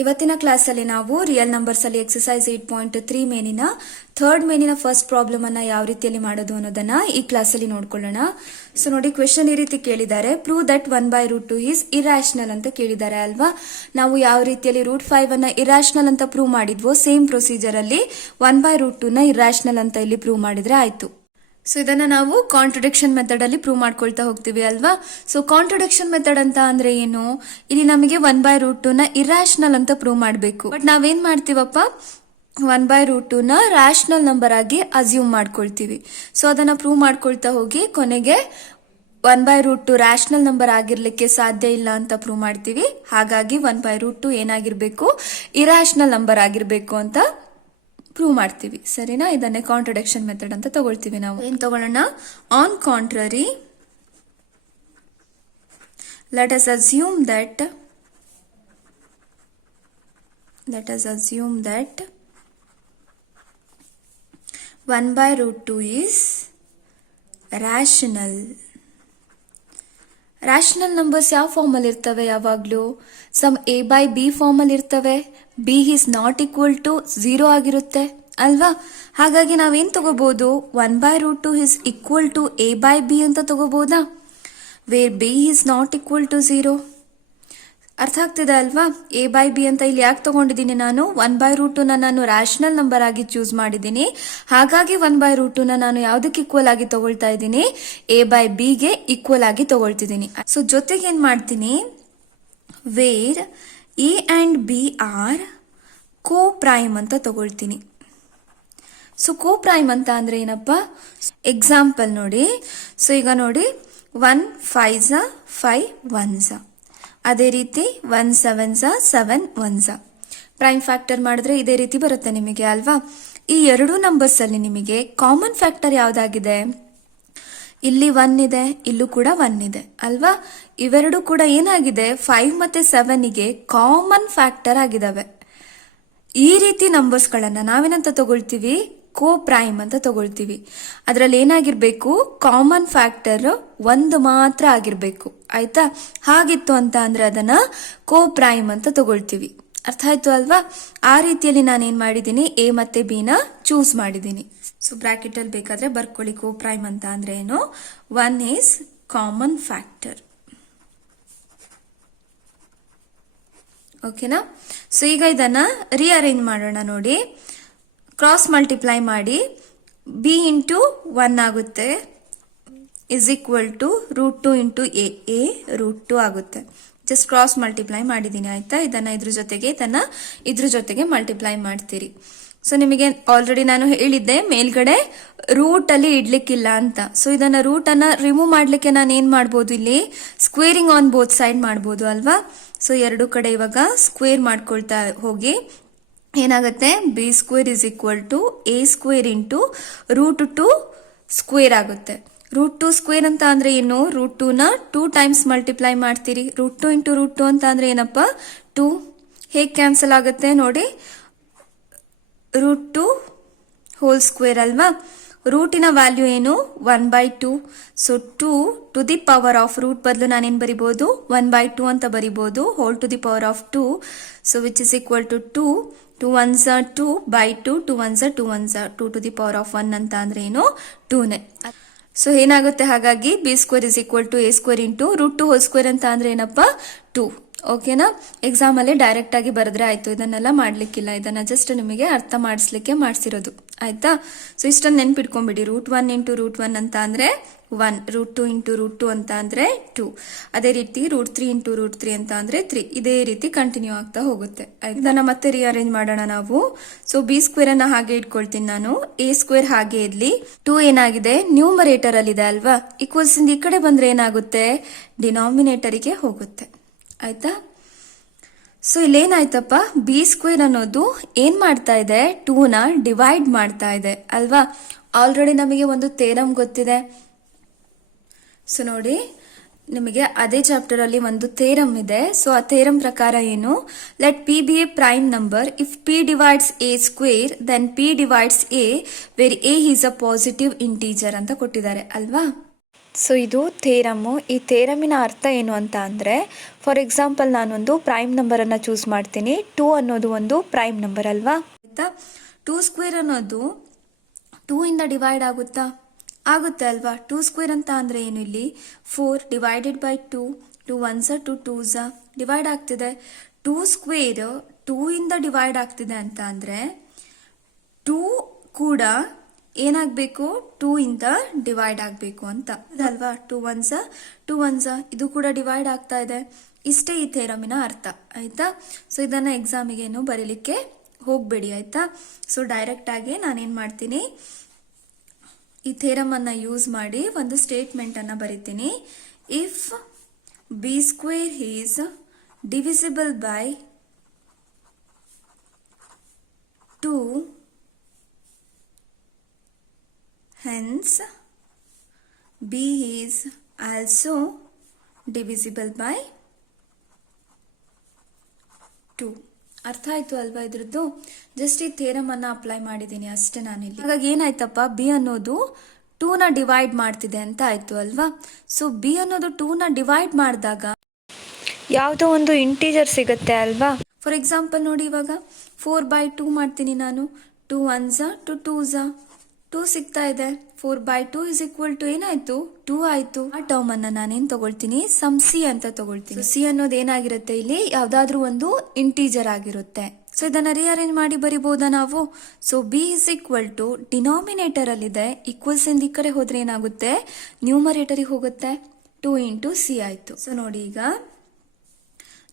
ಇವತ್ತಿನ ಕ್ಲಾಸಲ್ಲಿ ನಾವು ರಿಯಲ್ ನಂಬರ್ಸ್ ಅಲ್ಲಿ ಎಕ್ಸಸೈಸ್ 8.3 ಮೇನಿನ ಥರ್ಡ್ ಮೇನಿನ ಫಸ್ಟ್ ಪ್ರಾಬ್ಲಮ್ ಅನ್ನ ಯಾವ ರೀತಿಯಲ್ಲಿ ಮಾಡೋದು ಅನ್ನೋದನ್ನ ಈ ಕ್ಲಾಸಲ್ಲಿ ನೋಡ್ಕೊಳ್ಳೋಣ. ಸೊ ನೋಡಿ, ಕ್ವೆಶನ್ ಈ ರೀತಿ ಕೇಳಿದ್ದಾರೆ, ಪ್ರೂವ್ ದಟ್ 1/√2 ಈಸ್ ಇರಾಷನಲ್ ಅಂತ ಕೇಳಿದ್ದಾರೆ ಅಲ್ವಾ. ನಾವು ಯಾವ ರೀತಿಯಲ್ಲಿ √5 ಅನ್ನ ಇರಾಷನಲ್ ಅಂತ ಪ್ರೂವ್ ಮಾಡಿದ್ವೋ ಸೇಮ್ ಪ್ರೊಸೀಜರ್ ಅಲ್ಲಿ 1/√2 ನ ಇರಾಷನಲ್ ಅಂತ ಇಲ್ಲಿ ಪ್ರೂವ್ ಮಾಡಿದ್ರೆ ಆಯ್ತು. ಸೊ ಇದನ್ನ ನಾವು ಕಾಂಟ್ರಡಿಕ್ಷನ್ ಮೆಥಡ್ ಅಲ್ಲಿ ಪ್ರೂವ್ ಮಾಡ್ಕೊಳ್ತಾ ಹೋಗ್ತೀವಿ ಅಲ್ವಾ. ಸೊ ಕಾಂಟ್ರಡಿಕ್ಷನ್ ಮೆಥಡ್ ಅಂತ ಅಂದ್ರೆ ಏನು, ಇಲ್ಲಿ ನಮಗೆ 1/√2 ನ ಇರಾಷನಲ್ ಅಂತ ಪ್ರೂವ್ ಮಾಡಬೇಕು. ಬಟ್ ನಾವೇನ್ ಮಾಡ್ತೀವಪ್ಪ, 1/√2 ನ ರಾಷನಲ್ ನಂಬರ್ ಆಗಿ ಅಸ್ಯೂಮ್ ಮಾಡ್ಕೊಳ್ತೀವಿ. ಸೊ ಅದನ್ನ ಪ್ರೂವ್ ಮಾಡ್ಕೊಳ್ತಾ ಹೋಗಿ ಕೊನೆಗೆ 1/√2 ರಾಷನಲ್ ನಂಬರ್ ಆಗಿರ್ಲಿಕ್ಕೆ ಸಾಧ್ಯ ಇಲ್ಲ ಅಂತ ಪ್ರೂವ್ ಮಾಡ್ತೀವಿ. ಹಾಗಾಗಿ 1/√2 ಏನಾಗಿರ್ಬೇಕು, ಇರಾಷನಲ್ ನಂಬರ್ ಆಗಿರ್ಬೇಕು ಅಂತ ಪ್ರೂವ್ ಮಾಡ್ತೀವಿ. ಸರಿನಾ, ಇದನ್ನೇ ಕಾಂಟ್ರಡಿಕ್ಷನ್ ಮೆಥಡ್ ಅಂತ ತಗೊಳ್ತೀವಿ. ನಾವು ಏನ್ ತಗೊಳ್ಳೋಣ, on contrary let us assume that 1/√2 is rational. Rational numbers ಯಾವ ಫಾರ್ಮ್ ಅಲ್ಲಿ ಇರ್ತವೆ, ಯಾವಾಗ್ಲೂ ಸಮ್ a/b ಫಾರ್ಮ್ ಅಲ್ಲಿ ಇರ್ತವೆ. b is not equal to 0 ಆಗಿರುತ್ತೆ ಅಲ್ವಾ. ಹಾಗಾಗಿ ನಾವೇನ್ ತಗೋಬಹುದು, 1/√2 is equal to a/b ಅಂತ ತಗೋಬಹುದಾ, wear b is not equal to 0. ಅರ್ಥ ಆಗ್ತಿದೆ ಅಲ್ವಾ. a/b ಅಂತ ಇಲ್ಲಿ ಯಾಕೆ ತಗೊಂಡಿದ್ದೀನಿ ನಾನು, 1/√2 ನಾನು ರಾಷನಲ್ ನಂಬರ್ ಆಗಿ ಚೂಸ್ ಮಾಡಿದ್ದೀನಿ. ಹಾಗಾಗಿ 1/√2 ನಾನು ಯಾವ್ದಕ್ಕೆ ಈಕ್ವಲ್ ಆಗಿ ತಗೊಳ್ತಾ ಇದ್ದೀನಿ, a/b ಗೆ ಈಕ್ವಲ್ ಆಗಿ ತಗೊಳ್ತಿದ್ದೀನಿ. ಸೊ ಜೊತೆಗೆ ಏನ್ ಮಾಡ್ತೀನಿ, where a and b are coprime ಅಂತ ತಗೊಳ್ತೀನಿ. ಸೊ ಕೋ ಪ್ರೈಮ್ ಅಂತ ಅಂದ್ರೆ ಏನಪ್ಪ, ಎಕ್ಸಾಂಪಲ್ ನೋಡಿ. ಸೊ ಈಗ ನೋಡಿ, 1 5s 5 1s, ಅದೇ ರೀತಿ 1 7s 7 1s. ಪ್ರೈಮ್ ಫ್ಯಾಕ್ಟರ್ ಮಾಡಿದ್ರೆ ಇದೇ ರೀತಿ ಬರುತ್ತೆ ನಿಮಗೆ ಅಲ್ವಾ. ಈ ಎರಡು ನಂಬರ್ಸ್ ಅಲ್ಲಿ ನಿಮಗೆ ಕಾಮನ್ ಫ್ಯಾಕ್ಟರ್ ಯಾವ್ದಾಗಿದೆ, ಇಲ್ಲಿ 1 ಇದೆ, ಇಲ್ಲೂ ಕೂಡ 1 ಇದೆ ಅಲ್ವಾ. ಇವೆರಡು ಕೂಡ ಏನಾಗಿದೆ, 5 ಮತ್ತೆ 7 ಗೆ ಕಾಮನ್ ಫ್ಯಾಕ್ಟರ್ ಆಗಿದಾವೆ. ಈ ರೀತಿ ನಂಬರ್ಸ್ ಗಳನ್ನ ನಾವೇನಂತ ತಗೊಳ್ತೀವಿ, ಕೋ ಪ್ರೈಮ್ ಅಂತ ತಗೊಳ್ತೀವಿ. ಅದ್ರಲ್ಲಿ ಏನಾಗಿರ್ಬೇಕು, ಕಾಮನ್ ಫ್ಯಾಕ್ಟರ್ 1 ಮಾತ್ರ ಆಗಿರ್ಬೇಕು. ಆಯ್ತಾ, ಹಾಗಿತ್ತು ಅಂತ ಅಂದ್ರೆ ಅದನ್ನ ಕೋ ಪ್ರೈಮ್ ಅಂತ ತಗೊಳ್ತೀವಿ. ಅರ್ಥ ಆಯ್ತು ಅಲ್ವಾ. ಆ ರೀತಿಯಲ್ಲಿ ನಾನೇನ್ ಮಾಡಿದೀನಿ, ಎ ಮತ್ತೆ ಬಿ ನ ಚೂಸ್ ಮಾಡಿದೀನಿ. ಸೊ ಬ್ರಾಕೆಟ್ ಅಲ್ಲಿ ಬೇಕಾದ್ರೆ ಬರ್ಕೊಳ್ಳಿ, ಕೋ ಪ್ರೈಮ್ ಅಂತ ಅಂದ್ರೆ ಏನು, 1 ಈಸ್ ಕಾಮನ್ ಫ್ಯಾಕ್ಟರ್. ಓಕೆನಾ. ಸೊ ಈಗ ಇದನ್ನ ರಿಅರೇಂಜ್ ಮಾಡೋಣ. ನೋಡಿ, ಕ್ರಾಸ್ ಮಲ್ಟಿಪ್ಲೈ ಮಾಡಿ b ಇಂಟು 1 ಆಗುತ್ತೆ, is equal to √2 into a √2 ಆಗುತ್ತೆ. ಜಸ್ಟ್ ಕ್ರಾಸ್ ಮಲ್ಟಿಪ್ಲೈ ಮಾಡಿದೀನಿ. ಆಯ್ತಾ, ಇದನ್ನ ಇದ್ರ ಜೊತೆಗೆ ಮಲ್ಟಿಪ್ಲೈ ಮಾಡ್ತೀರಿ. ಸೊ ನಿಮಗೆ ಆಲ್ರೆಡಿ ನಾನು ಹೇಳಿದ್ದೆ, ಮೇಲ್ಗಡೆ ರೂಟ್ ಅಲ್ಲಿ ಇಡ್ಲಿಕ್ಕಿಲ್ಲ ಅಂತ. ಸೊ ಇದನ್ನ ರೂಟ್ ಅನ್ನ ರಿಮೂವ್ ಮಾಡ್ಲಿಕ್ಕೆ ನಾನು ಏನ್ ಮಾಡ್ಬೋದು, ಇಲ್ಲಿ ಸ್ಕ್ವೇರಿಂಗ್ ಆನ್ ಬೋತ್ ಸೈಡ್ ಮಾಡ್ಬೋದು ಅಲ್ವಾ. ಸೊ ಎರಡು ಕಡೆ ಇವಾಗ ಸ್ಕ್ವೇರ್ ಮಾಡ್ಕೊಳ್ತಾ ಹೋಗಿ ಏನಾಗುತ್ತೆ, b² is equal to a² into √2 square ಆಗುತ್ತೆ. √2 ಸ್ಕ್ವೇರ್ ಅಂತ ಅಂದ್ರೆ ಏನು, √2 ನ 2 ಟೈಮ್ಸ್ ಮಲ್ಟಿಪ್ಲೈ ಮಾಡ್ತೀರಿ. √2 ಇಂಟು √2 ಅಂತ ಅಂದ್ರೆ ಏನಪ್ಪ, 2. ಹೇಗೆ ಕ್ಯಾನ್ಸಲ್ ಆಗುತ್ತೆ ನೋಡಿ, √2 ಹೋಲ್ ಸ್ಕ್ವೇರ್ ಅಲ್ವಾ. ರೂಟಿನ ವ್ಯಾಲ್ಯೂ ಏನು, 1/2. So 2 to the power of root ಬದಲು ನಾನೇನ್ ಬರಿಬಹುದು, 1/2 ಅಂತ ಬರಿಬಹುದು, whole to the power of 2. So which is equal to 2. 2 1s 2 by 2, 2 1s 2 1s, 2 to the power of 1 ಅಂತ ಅಂದ್ರೆ ಏನು, 2ನೇ. ಸೊ ಏನಾಗುತ್ತೆ, ಹಾಗಾಗಿ b² is equal to a² into √2 whole square ಅಂತ ಅಂದ್ರೆ ಏನಪ್ಪ, 2. ಓಕೆನಾ. ಎಕ್ಸಾಮ್ ಅಲ್ಲಿ ಡೈರೆಕ್ಟ್ ಆಗಿ ಬರೆದ್ರೆ ಆಯ್ತು, ಇದನ್ನೆಲ್ಲ ಮಾಡ್ಲಿಕ್ಕಿಲ್ಲ. ಇದನ್ನ ಜಸ್ಟ್ ನಿಮಗೆ ಅರ್ಥ ಮಾಡಿಸ್ಲಿಕ್ಕೆ ಮಾಡ್ಸಿರೋದು. ಆಯ್ತಾ. ಸೊ ಇಷ್ಟೊಂದು ನೆನ್ಪಿಟ್ಕೊಂಡ್ಬಿಡಿ, √1 ಇಂಟು √1 ಅಂತ ಅಂದ್ರೆ 1, √2 ಇಂಟು √2 ಅಂತ ಅಂದ್ರೆ 2, ಅದೇ ರೀತಿ √3 ಇಂಟು √3 ಅಂತ ಅಂದ್ರೆ 3. ಇದೇ ರೀತಿ ಕಂಟಿನ್ಯೂ ಆಗ್ತಾ ಹೋಗುತ್ತೆ. ಇದನ್ನ ಮತ್ತೆ ರಿಅರೇಂಜ್ ಮಾಡೋಣ ನಾವು. ಸೊ b² ಅನ್ನ ಹಾಗೆ ಇಟ್ಕೊಳ್ತೀನಿ ನಾನು, a² ಹಾಗೆ ಇರ್ಲಿ. 2 ಏನಾಗಿದೆ, ನ್ಯೂಮರೇಟರ್ ಅಲ್ಲಿ ಇದೆ ಅಲ್ವಾ, ಈಕ್ವಲ್ಸ್ ಇಂದ ಈ ಕಡೆ ಬಂದ್ರೆ ಏನಾಗುತ್ತೆ, ಡಿನಾಮಿನೇಟರ್ ಗೆ ಹೋಗುತ್ತೆ. ಆಯ್ತಾ. ಸೊ ಇಲ್ಲೇನಾಯ್ತಪ್ಪ, b² ಅನ್ನೋದು ಏನ್ ಮಾಡ್ತಾ ಇದೆ, 2 ನ ಡಿವೈಡ್ ಮಾಡ್ತಾ ಇದೆ ಅಲ್ವಾ. ಆಲ್ರೆಡಿ ನಮಗೆ ಒಂದು ಥೇರಮ್ ಗೊತ್ತಿದೆ. ಸೊ ನೋಡಿ, ನಿಮಗೆ ಅದೇ ಚಾಪ್ಟರ್ ಅಲ್ಲಿ ಒಂದು ಥೇರಮ್ ಇದೆ. ಸೊ ಆ ಥೇರಮ್ ಪ್ರಕಾರ ಏನು, let p be a prime number if p divides a² then p divides a where a is a positive integer ಅಂತ ಕೊಟ್ಟಿದ್ದಾರೆ ಅಲ್ವಾ. ಸೊ ಇದು ಥೇರಮ್ಮು. ಈ ಥೇರಮಿನ ಅರ್ಥ ಏನು ಅಂತ ಅಂದರೆ, ಫಾರ್ ಎಕ್ಸಾಂಪಲ್ ನಾನೊಂದು ಪ್ರೈಮ್ ನಂಬರನ್ನು ಚೂಸ್ ಮಾಡ್ತೀನಿ. 2 ಅನ್ನೋದು ಒಂದು ಪ್ರೈಮ್ ನಂಬರ್ ಅಲ್ವಾ, ಆಯಿತಾ. 2 ಸ್ಕ್ವೇರ್ ಅನ್ನೋದು 2 ಇಂದ ಡಿವೈಡ್ ಆಗುತ್ತೆ ಅಲ್ವಾ. 2 ಸ್ಕ್ವೇರ್ ಅಂತ ಅಂದರೆ ಏನು, ಇಲ್ಲಿ 4 divided by 2, 2 1s 2 2s divide ಆಗ್ತಿದೆ. 2 ಸ್ಕ್ವೇರ್ 2 ಇಂದ ಡಿವೈಡ್ ಆಗ್ತಿದೆ ಅಂತ ಅಂದರೆ 2 ಕೂಡ ಏನಾಗಬೇಕು, 2 ಇಂದ ಡಿವೈಡ್ ಆಗಬೇಕು ಅಂತ ಅಲ್ವಾ. 2 1s ಇದು ಕೂಡ ಡಿವೈಡ್ ಆಗ್ತಾ ಇದೆ. ಇಷ್ಟೇ ಈ ಥೇರಮಿನ ಅರ್ಥ, ಆಯ್ತಾ. ಸೊ ಇದನ್ನ ಎಕ್ಸಾಮಿಗೆ ಏನು ಬರೀಲಿಕ್ಕೆ ಹೋಗಬೇಡಿ, ಆಯ್ತಾ. ಸೊ ಡೈರೆಕ್ಟ್ ಆಗಿ ನಾನೇನ್ ಮಾಡ್ತೀನಿ, ಈ ಥೇರಮ್ ಅನ್ನ ಯೂಸ್ ಮಾಡಿ ಒಂದು ಸ್ಟೇಟ್ಮೆಂಟ್ ಅನ್ನ ಬರಿತೀನಿ. If B square is divisible by 2, hence b is also divisible by 2. ಅರ್ಥ ಆಯ್ತು ಅಲ್ವಾ ಇದ್ರದ್ದು. ಜಸ್ಟ್ ಈ ಥೇರಮ್ ಅನ್ನ ಅಪ್ಲೈ ಮಾಡಿದ್ದೀನಿ ಅಷ್ಟೇ ನಾನಿಲ್ಲಿ. ಹಾಗಾಗಿ ಏನಾಯ್ತಪ್ಪ, ಬಿ ಅನ್ನೋದು 2 ನ ಡಿವೈಡ್ ಮಾಡ್ತಿದೆ ಅಂತ ಆಯ್ತು ಅಲ್ವಾ. ಸೊ ಬಿ ಅನ್ನೋದು 2 ನ ಡಿವೈಡ್ ಮಾಡಿದಾಗ ಯಾವುದೋ ಒಂದು ಇಂಟೀಜರ್ ಸಿಗುತ್ತೆ ಅಲ್ವಾ. ಫಾರ್ ಎಕ್ಸಾಂಪಲ್ ನೋಡಿ, ಇವಾಗ 4/2 ಮಾಡ್ತೀನಿ ನಾನು. 2 1s 2 2s 2 ಸಿಗ್ತಾ ಇದೆ. 4/2 ಇಸ್ ಈಕ್ವಲ್ ಟು ಏನಾಯ್ತು, 2 ಆಯ್ತು. ಆ ಟರ್ಮ್ ಅನ್ನ ನಾನೇನ್ ತಗೊಳ್ತೀನಿ, ಸಮ್ ಸಿ ಅಂತ ತಗೊಳ್ತೀನಿ. ಸಿ ಅನ್ನೋದು ಏನಾಗಿರುತ್ತೆ, ಇಲ್ಲಿ ಯಾವ್ದಾದ್ರು ಒಂದು ಇಂಟೀಜರ್ ಆಗಿರುತ್ತೆ. ಸೊ ಇದನ್ನ ರಿಅರೇಂಜ್ ಮಾಡಿ ಬರಿಬಹುದಾ ನಾವು. So B is equal to denominator ಅಲ್ಲಿ ಇದೆ, ಈಕ್ವಲ್ಸ್ ಇಂದ ಈ ಕಡೆ ಹೋದ್ರೆ ಏನಾಗುತ್ತೆ, ನ್ಯೂಮರೇಟರ್ ಹೋಗುತ್ತೆ. 2 ಇಂಟು ಸಿ ಆಯ್ತು. ಸೊ ನೋಡಿ, ಈಗ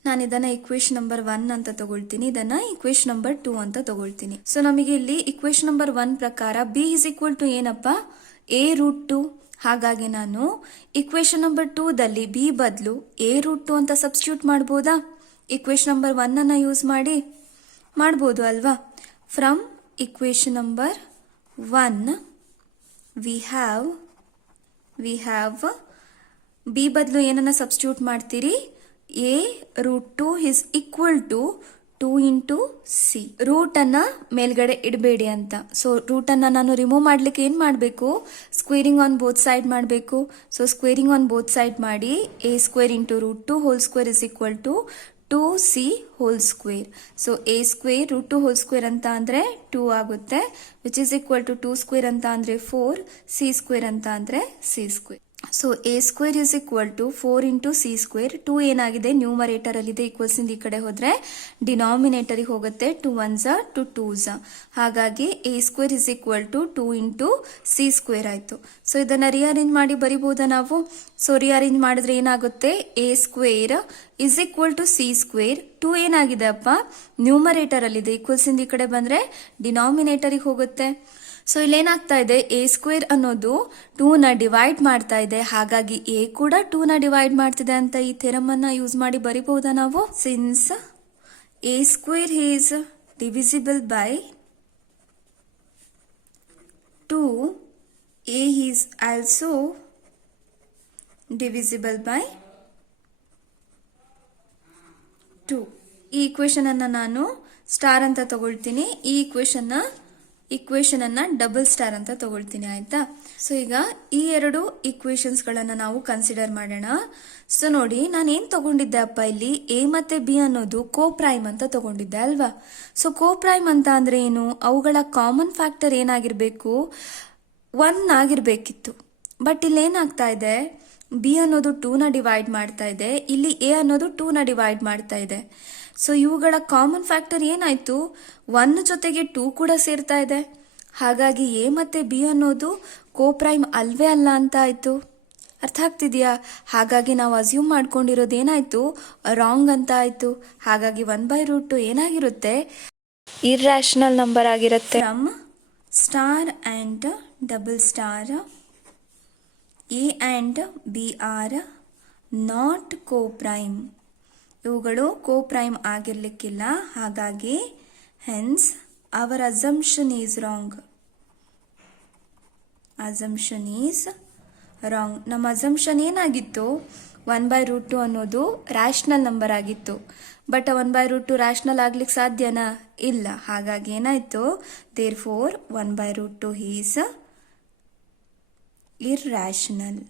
ನಾನು ಇದನ್ನ ಇಕ್ವೇಶನ್ ನಂಬರ್ 1 ಅಂತ ತಗೊಳ್ತೀನಿ, ಇದನ್ನ ಇಕ್ವೇಶನ್ ನಂಬರ್ 2 ಅಂತ ತಗೊಳ್ತೀನಿ. ಸೊ ನಮಗೆ ಇಲ್ಲಿ ಇಕ್ವೇಶನ್ ನಂಬರ್ 1 ಪ್ರಕಾರ ಬಿ ಇಸ್ ಈಕ್ವಲ್ ಟು ಏನಪ್ಪ, a√2. ಹಾಗಾಗಿ ನಾನು ಇಕ್ವೇಶನ್ ನಂಬರ್ 2 ದಲ್ಲಿ ಬಿ ಬದಲು a√2 ಅಂತ ಸಬ್ಸ್ಟಿಟ್ಯೂಟ್ ಮಾಡಬಹುದಾ. ಇಕ್ವೇಶನ್ ನಂಬರ್ 1 ಅನ್ನ ಯೂಸ್ ಮಾಡಿ ಮಾಡಬಹುದು ಅಲ್ವಾ. From equation number 1 we have B ಬದಲು ಏನನ್ನ ಸಬ್ಸ್ಟಿಟ್ಯೂಟ್ ಮಾಡ್ತೀರಿ, a√2 is equal to 2 into c. Root ಅನ್ನ ಮೇಲ್ಗಡೆ ಇಡಬೇಡಿ ಅಂತ. ಸೊ ರೂಟ್ ಅನ್ನ ನಾನು ರಿಮೂವ್ ಮಾಡ್ಲಿಕ್ಕೆ ಏನ್ ಮಾಡಬೇಕು, ಸ್ಕ್ವೇರಿಂಗ್ ಆನ್ ಬೋತ್ ಸೈಡ್ ಮಾಡಬೇಕು. So squaring on both side ಮಾಡಿ a square into √2 whole square is equal to 2c whole square. So a square √2 whole square ಅಂತ ಅಂದ್ರೆ 2 ಆಗುತ್ತೆ, which is equal to 2 square ಅಂತ ಅಂದ್ರೆ 4, c ಸ್ಕ್ವೇರ್ ಅಂತ ಅಂದ್ರೆ c square. So a square is equal to 4 into c square. 2 ಏನಾಗಿದೆ, numerator ಅಲ್ಲಿ ಇದೆ, ಈಕ್ವಲ್ಸ್ ಇಂದ ಈ ಕಡೆ ಹೋದ್ರೆ ಡಿನಾಮಿನೇಟರ್ ಹೋಗುತ್ತೆ. 2 1s 2 2s. ಹಾಗಾಗಿ a square is equal to 2 into c square ಆಯ್ತು. ಸೊ ಇದನ್ನ ರಿಅರೇಂಜ್ ಮಾಡಿ ಬರಿಬಹುದಾ ನಾವು. ಸೊ ರಿಅರೇಂಜ್ ಮಾಡಿದ್ರೆ ಏನಾಗುತ್ತೆ, a square is equal to c square. 2 ಏನಾಗಿದೆ ಅಪ್ಪ, ನ್ಯೂಮರೇಟರ್ ಅಲ್ಲಿ ಇದೆ, ಈಕ್ವಲ್ಸ್ ಇಂದ ಈ ಕಡೆ ಬಂದ್ರೆ ಡಿನಾಮಿನೇಟರ್ ಹೋಗುತ್ತೆ. ಸೊ ಇಲ್ಲೇನಾಗ್ತಾ ಇದೆ, a ಸ್ಕ್ವೇರ್ ಅನ್ನೋದು 2 ನ ಡಿವೈಡ್ ಮಾಡ್ತಾ ಇದೆ, ಹಾಗಾಗಿ a ಕೂಡ 2 ನ ಡಿವೈಡ್ ಮಾಡ್ತಿದೆ ಅಂತ ಈ ಥೆರಮ್ ಅನ್ನ ಯೂಸ್ ಮಾಡಿ ಬರಿಬಹುದಾ ನಾವು. Since a square is divisible by 2, a is also divisible by 2. ಈ ಇಕ್ವೇಶನ್ ಅನ್ನ ನಾನು ಸ್ಟಾರ್ ಅಂತ ತಗೊಳ್ತೀನಿ, ಈ ಇಕ್ವೇಶನ್ ಅನ್ನ ಡಬಲ್ ಸ್ಟಾರ್ ಅಂತ ತಗೊಳ್ತೀನಿ, ಆಯ್ತಾ. ಸೊ ಈಗ ಈ ಎರಡು ಇಕ್ವೇಶನ್ಸ್ ಗಳನ್ನ ನಾವು ಕನ್ಸಿಡರ್ ಮಾಡೋಣ. ಸೊ ನೋಡಿ, ನಾನು ಏನ್ ತಗೊಂಡಿದ್ದೆ ಅಪ್ಪ, ಇಲ್ಲಿ ಎ ಮತ್ತೆ ಬಿ ಅನ್ನೋದು ಕೋ ಪ್ರೈಮ್ ಅಂತ ತಗೊಂಡಿದ್ದೆ ಅಲ್ವಾ. ಸೊ ಕೋ ಪ್ರೈಮ್ ಅಂತ ಅಂದ್ರೆ ಏನು, ಅವುಗಳ ಕಾಮನ್ ಫ್ಯಾಕ್ಟರ್ ಏನಾಗಿರ್ಬೇಕು, 1 ಆಗಿರ್ಬೇಕಿತ್ತು. ಬಟ್ ಇಲ್ಲಿ ಏನಾಗ್ತಾ ಇದೆ, ಬಿ ಅನ್ನೋದು 2 ನ ಡಿವೈಡ್ ಮಾಡ್ತಾ ಇದೆ, ಇಲ್ಲಿ ಎ ಅನ್ನೋದು 2 ನ ಡಿವೈಡ್ ಮಾಡ್ತಾ ಇದೆ. ಸೊ ಇವುಗಳ ಕಾಮನ್ ಫ್ಯಾಕ್ಟರ್ ಏನಾಯ್ತು, 1 ಜೊತೆಗೆ 2 ಕೂಡ ಸೇರ್ತಾ ಇದೆ. ಹಾಗಾಗಿ ಎ ಮತ್ತೆ ಬಿ ಅನ್ನೋದು ಕೋ ಪ್ರೈಮ್ ಅಲ್ವೇ ಅಲ್ಲ ಅಂತ ಆಯ್ತು. ಅರ್ಥ ಆಗ್ತಿದ್ಯಾ. ಹಾಗಾಗಿ ನಾವು ಅಸ್ಯೂಮ್ ಮಾಡ್ಕೊಂಡಿರೋದು ಏನಾಯ್ತು, ರಾಂಗ್ ಅಂತ ಆಯ್ತು. ಹಾಗಾಗಿ 1/√2 ಏನಾಗಿರುತ್ತೆ, ಇರ್ರಾಷನಲ್ ನಂಬರ್ ಆಗಿರುತ್ತೆ. From star and double star, a and b are not coprime. ಇವುಗಳು ಕೋ ಪ್ರೈಮ್ ಆಗಿರ್ಲಿಕ್ಕಿಲ್ಲ. ಹಾಗಾಗಿ hence our assumption is wrong. Assumption is wrong. ನಮ್ಮ ಅಸಂಪ್ಷನ್ ಏನಾಗಿತ್ತು, 1/√2 ಅನ್ನೋದು ರ್ಯಾಷನಲ್ ನಂಬರ್ ಆಗಿತ್ತು. ಬಟ್ 1/√2 ರ್ಯಾಷನಲ್ ಆಗ್ಲಿಕ್ಕೆ ಸಾಧ್ಯನಾ, ಇಲ್ಲ. ಹಾಗಾಗಿ ಏನಾಯ್ತು, ದೇರ್ ಫೋರ್ 1/√2 ಈಸ್ ಇರ್ರಾಷನಲ್.